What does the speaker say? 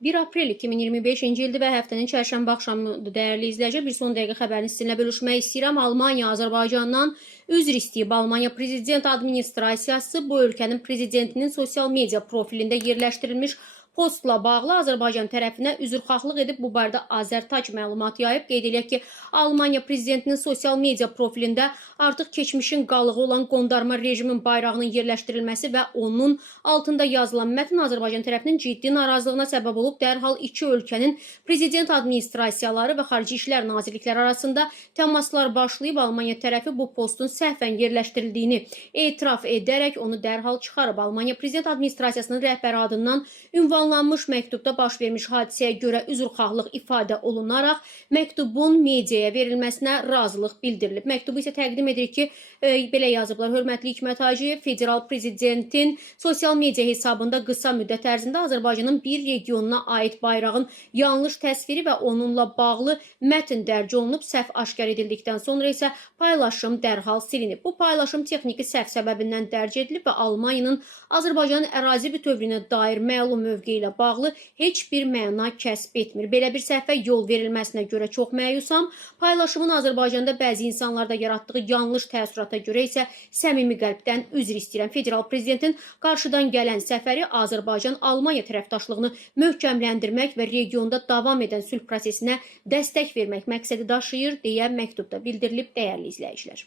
1 aprel 2025-ci ildir və həftənin çərşənbə axşamıdır dəyərli izləyicilər. Bir son dəqiqə xəbərini sizinlə bölüşmək istəyirəm. Almaniya Azərbaycandan üzr istəyib. Almaniya Prezident Administrasiyası bu ölkənin prezidentinin sosial media profilində yerləşdirilmiş postla bağlı Azərbaycan tərəfinə üzrxahlıq edib. Bu barədə Azərtac məlumat yayıb. Qeyd edək ki, Almaniya prezidentinin sosial media profilində artıq keçmişin qalığı olan qondarma rejimin bayrağının yerləşdirilməsi və onun altında yazılan mətn Azərbaycan tərəfinin ciddi narazılığına səbəb olub. Dərhal iki ölkənin prezident administrasiyaları və Xarici İşlər Nazirlikləri arasında təmaslar başlayıb. Almaniya tərəfi bu postun səhvən yerləşdirildiyini etiraf edərək onu dərhal çıxarıb. Almaniya prezident administrasiyasının rəhbəri adından ünvanlanmış məktubda baş vermiş hadisəyə görə üzrxahlıq ifadə olunaraq məktubun mediaya verilməsinə razılıq bildirilib. Məktubu isə təqdim edirik ki, belə yazıblar. Hörmətli Hikmət Hacıyev, federal prezidentin sosial media hesabında qısa müddət ərzində Azərbaycanın bir regionuna aid bayrağın yanlış təsviri və onunla bağlı mətn dərc olunub. Səhv aşkar edildikdən sonra isə paylaşım dərhal silinib. Bu paylaşım texniki səhv səbəbindən dərc edilib və Almaniyanın Azərbaycanın ərazi bütövlüyünə dair məlum mövqeyi ilə bağlı heç bir məna kəsb etmir. Belə bir səhvə yol verilməsinə görə çox məyusam. Paylaşımın Azərbaycanda bəzi insanlarda yaratdığı yanlış təəssürata görə isə səmimi qəlbdən üzr istəyirəm. Federal prezidentin qarşıdan gələn səfəri Azərbaycan-Almaniya tərəfdaşlığını möhkəmləndirmək və regionda davam edən sülh prosesinə dəstək vermək məqsədi daşıyır deyə məktubda bildirilib dəyərli izləyicilər.